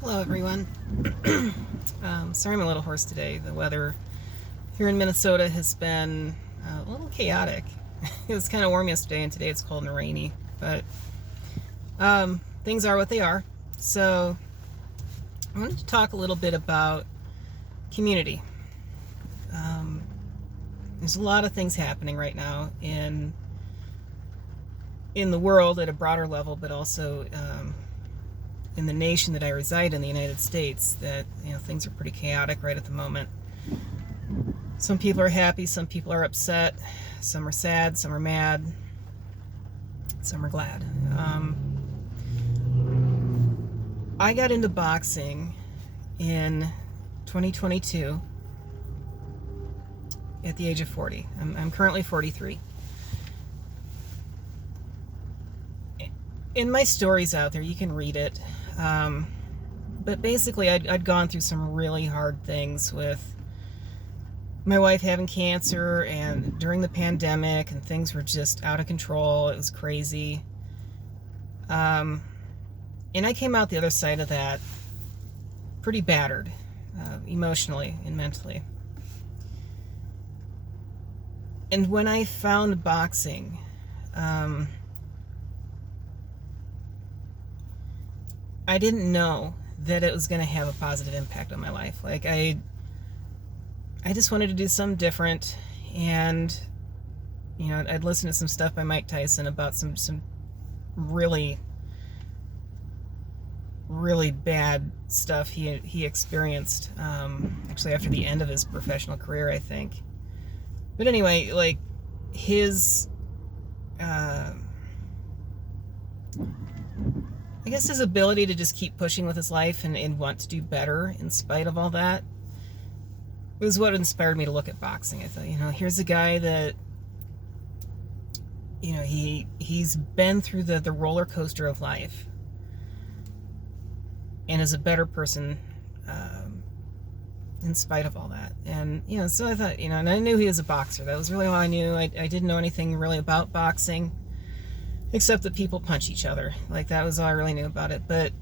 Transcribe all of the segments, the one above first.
Hello, everyone. Sorry I'm a little hoarse today. The weather here in Minnesota has been a little chaotic. It was kind of warm yesterday, and today it's cold and rainy. But things are what they are. So I wanted to talk a little bit about community. There's a lot of things happening right now in the world at a broader level, but also in the nation that I reside in, the United States, that things are pretty chaotic right at the moment. Some people are happy, some people are upset, some are sad, some are mad, some are glad. I got into boxing in 2022 at the age of 40. I'm currently 43. In my stories out there, you can read it. But basically, I'd gone through some really hard things with my wife having cancer and during the pandemic, and things were just out of control. It was crazy. And I came out the other side of that pretty battered, emotionally and mentally. And when I found boxing, I didn't know that it was going to have a positive impact on my life. Like, I just wanted to do something different, and I'd listen to some stuff by Mike Tyson about some really bad stuff he experienced, actually after the end of his professional career, I think. But anyway, like, his I guess his ability to just keep pushing with his life and want to do better in spite of all that was what inspired me to look at boxing. I thought, here's a guy that, he's been through the roller coaster of life and is a better person in spite of all that. And, so I thought, and I knew he was a boxer. That was really all I knew. I didn't know anything really about boxing, except that people punch each other. Like, that was all I really knew about it. But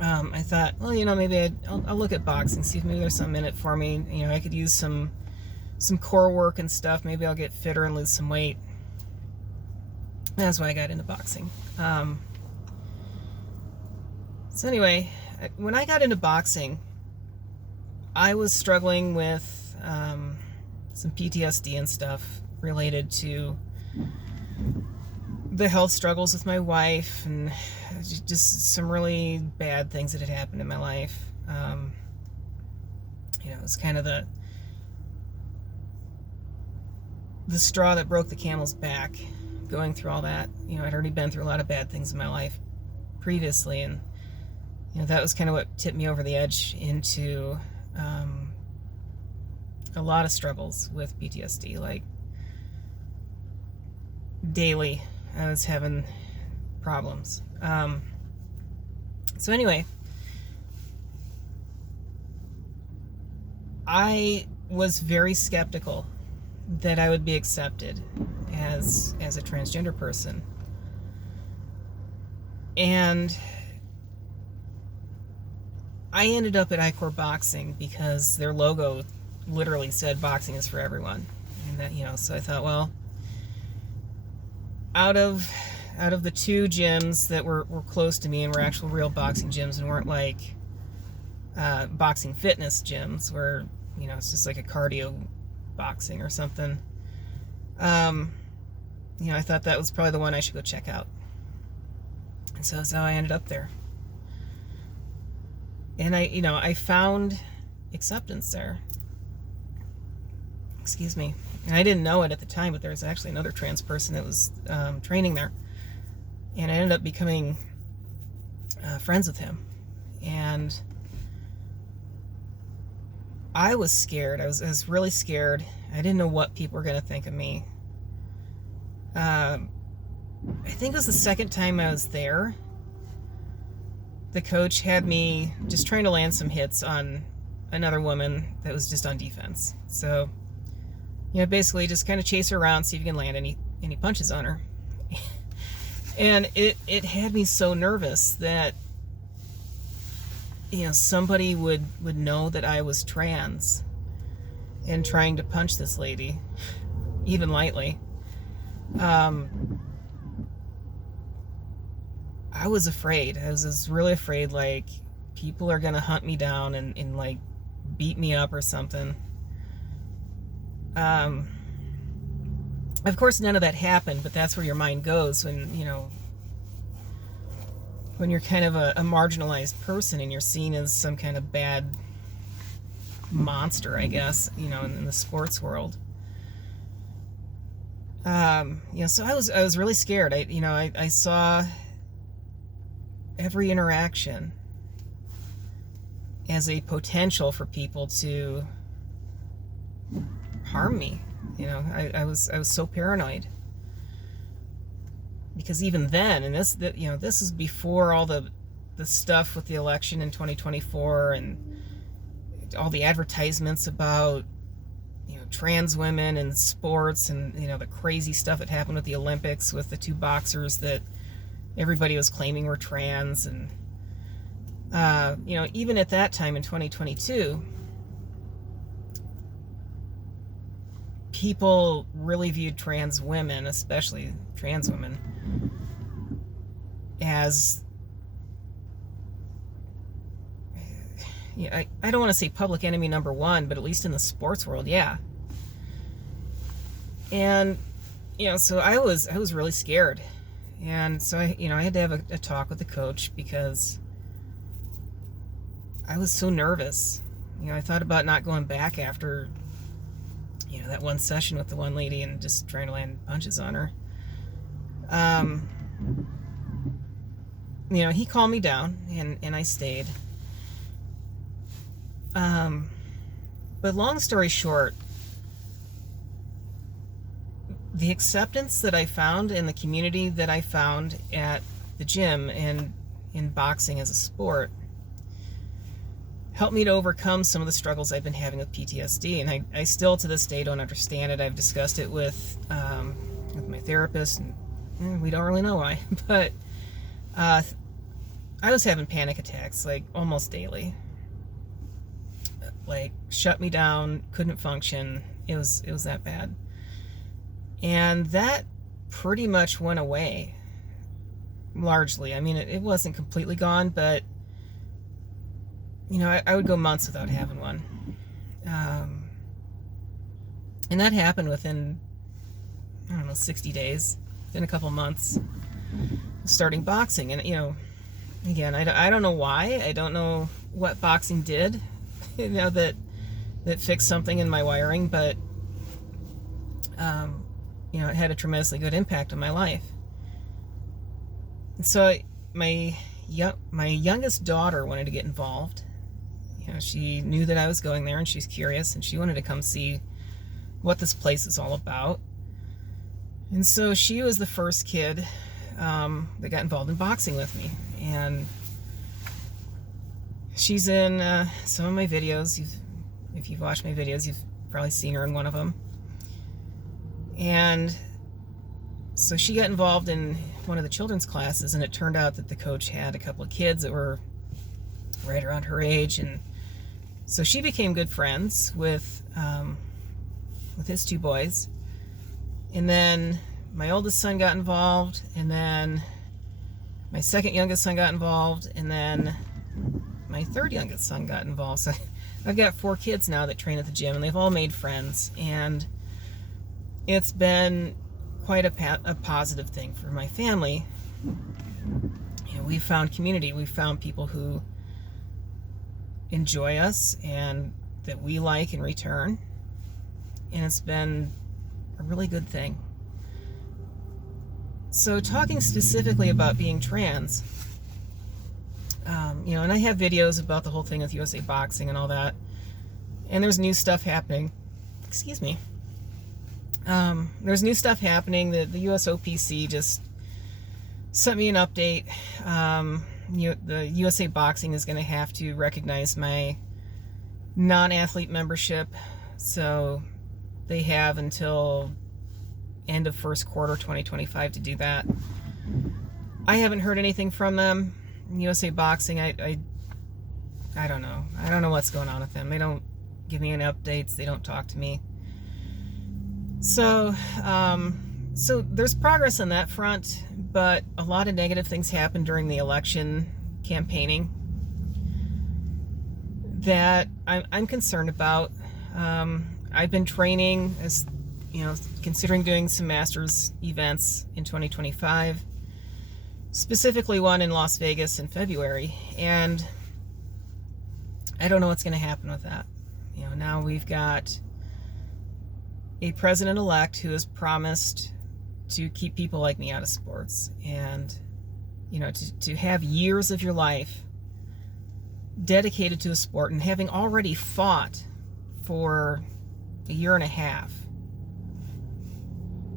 I thought, well, maybe I'll look at boxing, see if maybe there's something in it for me. I could use some core work and stuff. Maybe I'll get fitter and lose some weight. That's why I got into boxing. So anyway, when I got into boxing, I was struggling with some PTSD and stuff related to the health struggles with my wife, and just some really bad things that had happened in my life. It was kind of the straw that broke the camel's back, going through all that. I'd already been through a lot of bad things in my life previously, and that was kind of what tipped me over the edge into a lot of struggles with PTSD. Like, daily I was having problems. So anyway, I was very skeptical that I would be accepted as a transgender person. And I ended up at I-Core Boxing because their logo literally said boxing is for everyone. And that, so I thought, well, out of the two gyms that were close to me and were actual real boxing gyms and weren't like boxing fitness gyms where, it's just like a cardio boxing or something, I thought that was probably the one I should go check out. And so that's how I ended up there. And I found acceptance there. Excuse me. And I didn't know it at the time, but there was actually another trans person that was training there. And I ended up becoming friends with him. And I was scared. I was really scared. I didn't know what people were going to think of me. I think it was the second time I was there. The coach had me just trying to land some hits on another woman that was just on defense. So, basically just kind of chase her around, see if you can land any punches on her. And it had me so nervous that somebody would know that I was trans and trying to punch this lady, even lightly. I was afraid. I was really afraid, like, people are going to hunt me down and, like, beat me up or something. Of course, none of that happened, but that's where your mind goes when you're kind of a marginalized person and you're seen as some kind of bad monster, I guess, in the sports world. So I was really scared. I saw every interaction as a potential for people to harm me. I was so paranoid, because even then, and this is before all the stuff with the election in 2024 and all the advertisements about trans women in sports, and the crazy stuff that happened with the Olympics with the two boxers that everybody was claiming were trans. And even at that time in 2022, people really viewed trans women, especially trans women, as, I don't want to say public enemy number one, but at least in the sports world, yeah. And so I was really scared, and so I had to have a talk with the coach, because I was so nervous. I thought about not going back after that one session with the one lady and just trying to land punches on her. He calmed me down, and I stayed. But long story short, the acceptance that I found in the community that I found at the gym and in boxing as a sport helped me to overcome some of the struggles I've been having with PTSD. And I still to this day don't understand it. I've discussed it with my therapist, and we don't really know why. But I was having panic attacks, like, almost daily. Like, shut me down, couldn't function. It was that bad. And that pretty much went away, largely. I mean, it wasn't completely gone, but I would go months without having one. And that happened within, 60 days, within a couple months of starting boxing. And, again, I don't know why. I don't know what boxing did, that fixed something in my wiring, but, it had a tremendously good impact on my life. And so my youngest daughter wanted to get involved. She knew that I was going there, and she's curious, and she wanted to come see what this place is all about. And so she was the first kid that got involved in boxing with me. And she's in some of my videos. If you've watched my videos, you've probably seen her in one of them. And so she got involved in one of the children's classes, and it turned out that the coach had a couple of kids that were right around her age, and so she became good friends with his two boys. And then my oldest son got involved, and then my second youngest son got involved, and then my third youngest son got involved. So I've got 4 kids now that train at the gym, and they've all made friends, and it's been quite a positive thing for my family. We've found community. We've found people who enjoy us and that we like in return, and it's been a really good thing. So talking specifically about being trans, and I have videos about the whole thing with USA Boxing and all that, and there's new stuff happening. Excuse me. There's new stuff happening. The USOPC just sent me an update. The USA Boxing is going to have to recognize my non-athlete membership, so they have until end of first quarter 2025 to do that. I haven't heard anything from them. USA Boxing, I I don't know. I don't know what's going on with them. They don't give me any updates. They don't talk to me. So, so there's progress on that front, but a lot of negative things happened during the election campaigning that I'm concerned about. I've been training, as you know, considering doing some master's events in 2025, specifically one in Las Vegas in February, and I don't know what's going to happen with that. You know, now we've got a president-elect who has promised to keep people like me out of sports, and you know, to have years of your life dedicated to a sport, and having already fought for a year and a half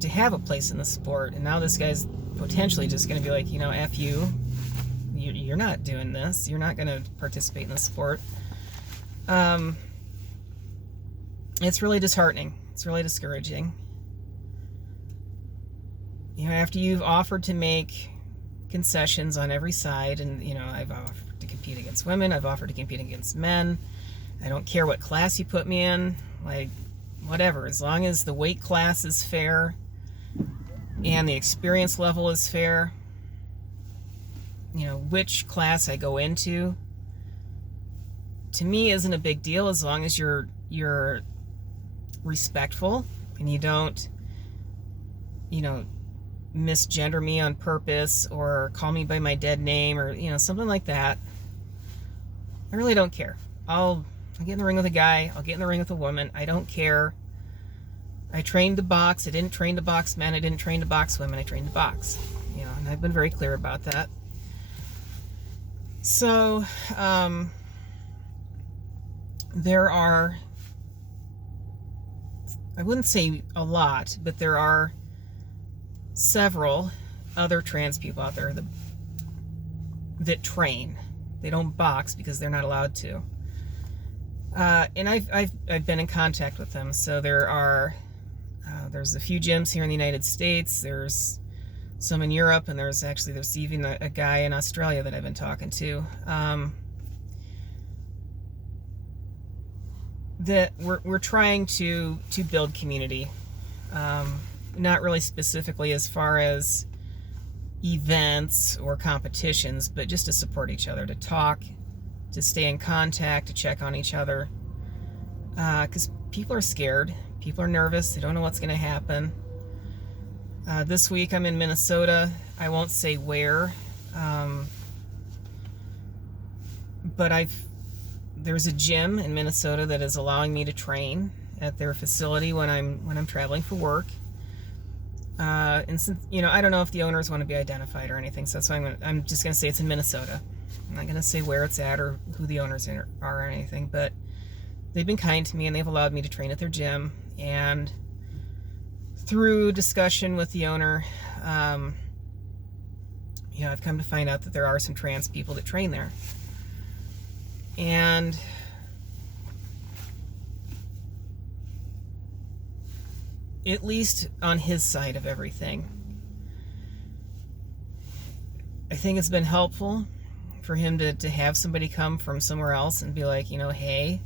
to have a place in the sport, and now this guy's potentially just going to be like, you know, F you, you're not doing this, you're not going to participate in the sport. It's really disheartening. It's really discouraging. You know, after you've offered to make concessions on every side, and you know, I've offered to compete against women, I've offered to compete against men, I don't care what class you put me in, like, whatever, as long as the weight class is fair and the experience level is fair, you know, which class I go into, to me, isn't a big deal, as long as you're respectful and you don't, you know, misgender me on purpose or call me by my dead name or, you know, something like that. I really don't care. I'll get in the ring with a guy, I'll get in the ring with a woman, I don't care. I trained to box, I didn't train to box men, I didn't train to box women, I trained to box. You know, and I've been very clear about that. So, there are, I wouldn't say a lot, but there are several other trans people out there that train. They don't box because they're not allowed to. And I've been in contact with them. So there's a few gyms here in the United States. There's some in Europe, and there's even a guy in Australia that I've been talking to. That we're trying to build community, not really specifically as far as events or competitions, but just to support each other, to talk, to stay in contact, to check on each other, because people are scared, people are nervous, they don't know what's going to happen. This week I'm in Minnesota. I won't say where, but there's a gym in Minnesota that is allowing me to train at their facility when I'm traveling for work. And since, you know, I don't know if the owners want to be identified or anything, so that's why I'm just going to say it's in Minnesota. I'm not going to say where it's at or who the owners are or anything, but they've been kind to me and they've allowed me to train at their gym. And through discussion with the owner, you know, I've come to find out that there are some trans people that train there. And at least on his side of everything, I think it's been helpful for him to have somebody come from somewhere else and be like, you know, hey,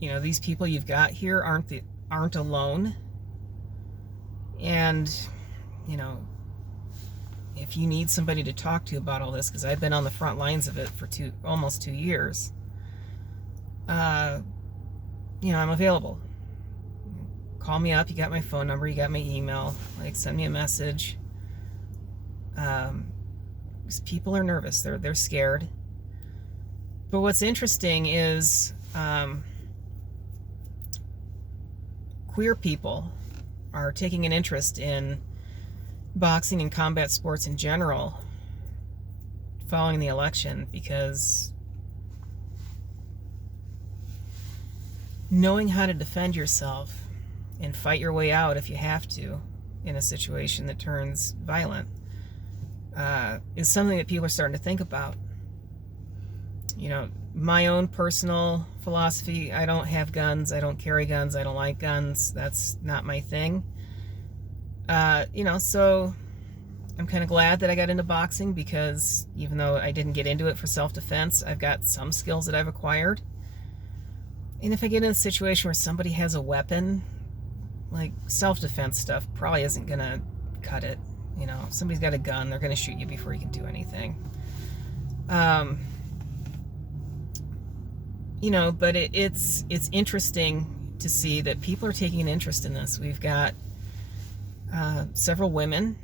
you know, these people you've got here aren't alone. And, you know, if you need somebody to talk to about all this, because I've been on the front lines of it for almost 2 years, you know, I'm available. Call me up, you got my phone number, you got my email, like, send me a message. Because people are nervous, they're scared. But what's interesting is queer people are taking an interest in boxing and combat sports in general following the election, because knowing how to defend yourself and fight your way out if you have to in a situation that turns violent is something that people are starting to think about. You know, my own personal philosophy, I don't have guns, I don't carry guns, I don't like guns, that's not my thing. You know, so I'm kind of glad that I got into boxing, because even though I didn't get into it for self-defense, I've got some skills that I've acquired. And if I get in a situation where somebody has a weapon, like, self-defense stuff probably isn't going to cut it. You know, if somebody's got a gun, they're going to shoot you before you can do anything. You know, but it's interesting to see that people are taking an interest in this. We've got several women,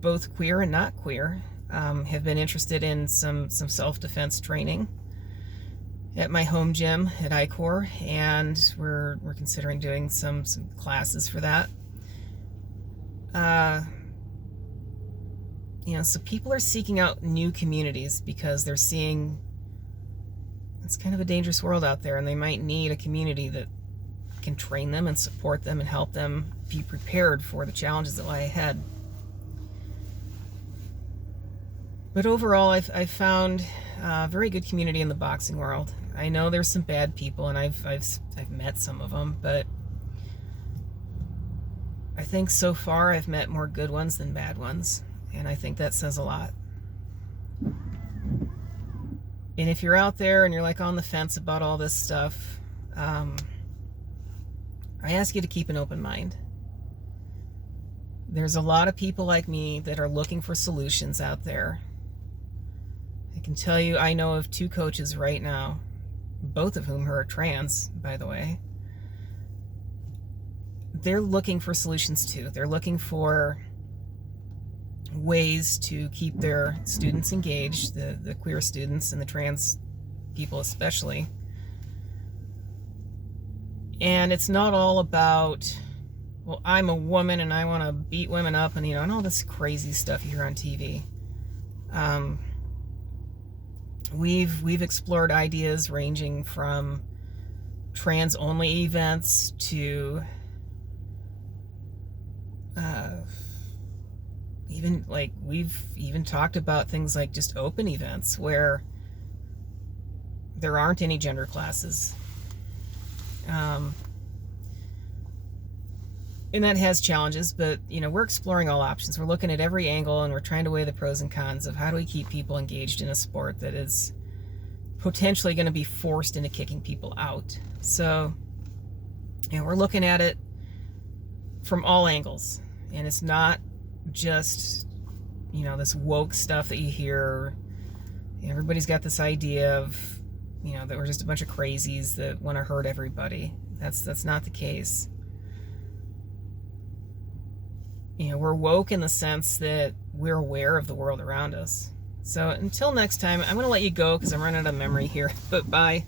both queer and not queer, have been interested in some self-defense training at my home gym at ICOR, and we're considering doing some classes for that. You know, so people are seeking out new communities because they're seeing it's kind of a dangerous world out there, and they might need a community that can train them and support them and help them be prepared for the challenges that lie ahead. But overall, I've found a very good community in the boxing world. I know there's some bad people, and I've met some of them, but I think so far I've met more good ones than bad ones, and I think that says a lot. And if you're out there and you're like on the fence about all this stuff, I ask you to keep an open mind. There's a lot of people like me that are looking for solutions out there. I can tell you, I know of 2 coaches right now, both of whom are trans, by the way. They're looking for solutions too. They're looking for ways to keep their students engaged, the queer students and the trans people especially. And it's not all about, well, I'm a woman and I want to beat women up, and, you know, and all this crazy stuff you hear on TV. We've explored ideas ranging from trans-only events to even, like, we've even talked about things like just open events where there aren't any gender classes. And that has challenges, but, you know, we're exploring all options. We're looking at every angle, and we're trying to weigh the pros and cons of how do we keep people engaged in a sport that is potentially going to be forced into kicking people out. So, you know, we're looking at it from all angles, and it's not just, you know, this woke stuff that you hear. Everybody's got this idea of, you know, that we're just a bunch of crazies that want to hurt everybody. That's not the case. You know, we're woke in the sense that we're aware of the world around us. So until next time, I'm going to let you go because I'm running out of memory here. But bye.